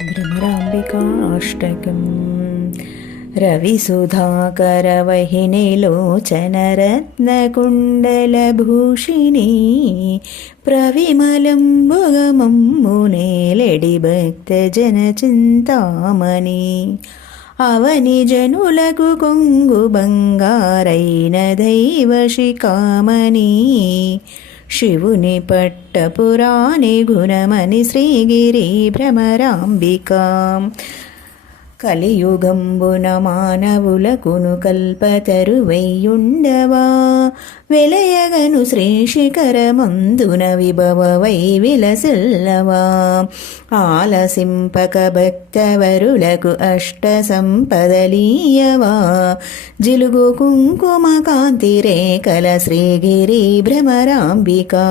భ్రమరాంబికాష్టకం రవిసుధాకరవహినిలోచనరత్నకుండలభూషిణి ప్రవిమలంబుగమమ్మునేలెడి భక్తజనచింతామణి అవని జనులకు కొంగు బంగారైన దైవశిఖామణి శివుని పట్టపురాణి గుణమని శ్రీగిరి భ్రమరాంబికా కలియుగంబున మానవులకును కల్పతరువైయుండవా వెలయగను శ్రీశిఖరమందున విభవవై విలసిల్లవా ఆలసింపక భక్తవరులకు అష్ట సంపదలీయవా జిలుగు కుంకుమ కాంతి రేఖల శ్రీగిరి భ్రమరాంబికా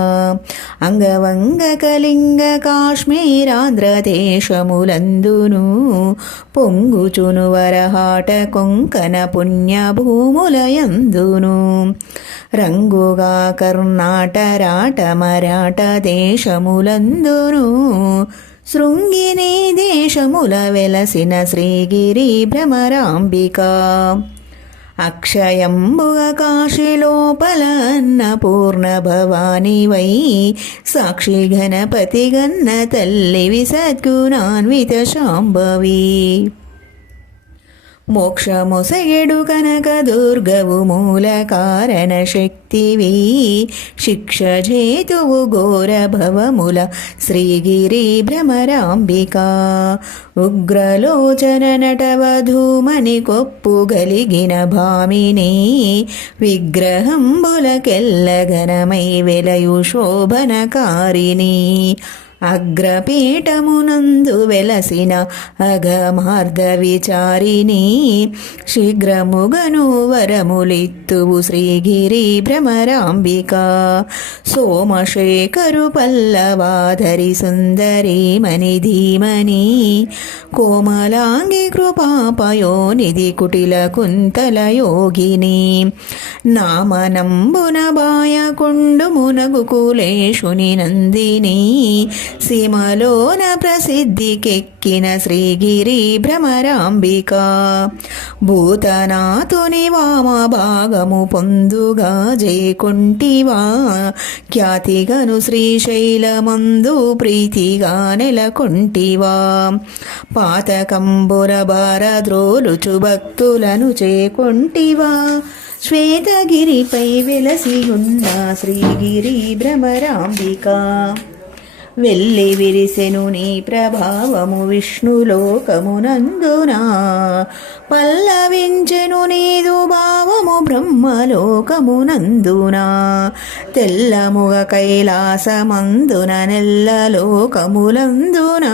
అంగవంగ కళింగ కాశ్మీరాంధ్రదేశములందును పొంగుచును వరహాట కొంకణ పుణ్యభూములయందును రంగుగా కర్ణాటరాట మరాఠ దేశములందును శృంగిని దేశముల వెలసిన శ్రీగిరి భ్రమరాంబికా అక్షయంబుగ కాశీలోపల అన్నపూర్ణ భవానివై సాక్షి గణపతి గన్న తల్లివి సద్గుణాన్విత శాంభవి మోక్షమొసగెడు కనక దుర్గవు మూల కారణ శక్తివి శిక్ష జేతువు ఘోర భవముల శ్రీగిరి భ్రమరాంబికా ఉగ్రలోచన నటవధూమని కొప్పు గలిగిన భామిని విగ్రహంబులకెల్లగనమై వెలయు శోభనకారిణి అగ్రపీఠమునందు వెలసిన అగమార్ధ విచారిణి శీఘ్రముగను వరములిత్తువు శ్రీగిరి భ్రమరాంబికా సోమశేఖరు పల్లవాధరి సుందరీమణి ధీమని కోమలాంగి కృపాపయోనిధి కుటిల కుంతల యోగిని నామనంబున బాయకుండు మునగు కులేశుని నందిని సీమలోన ప్రసిద్ధికెక్కిన శ్రీగిరి భ్రమరాంబికా భూతనాథుని వామ భాగము పొందుగా జయకుంటివా ఖ్యాతిగను శ్రీశైలమందు ప్రీతిగా నెలకొంటివా పాతకంబుర భారద్రోలుచు భక్తులను చేకొంటివా శ్వేతగిరిపై వెలసి ఉన్న శ్రీగిరి భ్రమరాంబికా వెళ్ళి విరిసెను నీ ప్రభావము విష్ణులోకమునందునా పల్లవించెను నీదు భావము బ్రహ్మలోకమునందునా తెల్లముగ కైలాసమందున నెల్లలోకములందునా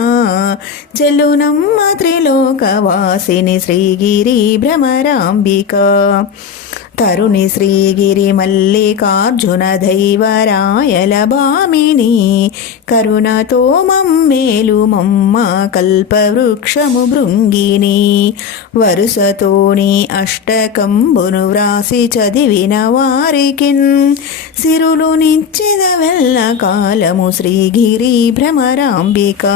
చెల్లునమ్మ త్రిలోకవాసిని శ్రీగిరి భ్రమరాంబికా తరుణి శ్రీగిరి మల్లికార్జున దైవరాయల భామిని కరుణతో మమ్మేలు మమ్మ కల్పవృక్షము భృంగిని వరుసతోని అష్టకంబును వ్రాసి చదివిన వారికిన్ సిరులు నిచ్చిద వెళ్ళ కాలము శ్రీగిరి భ్రమరాంబికా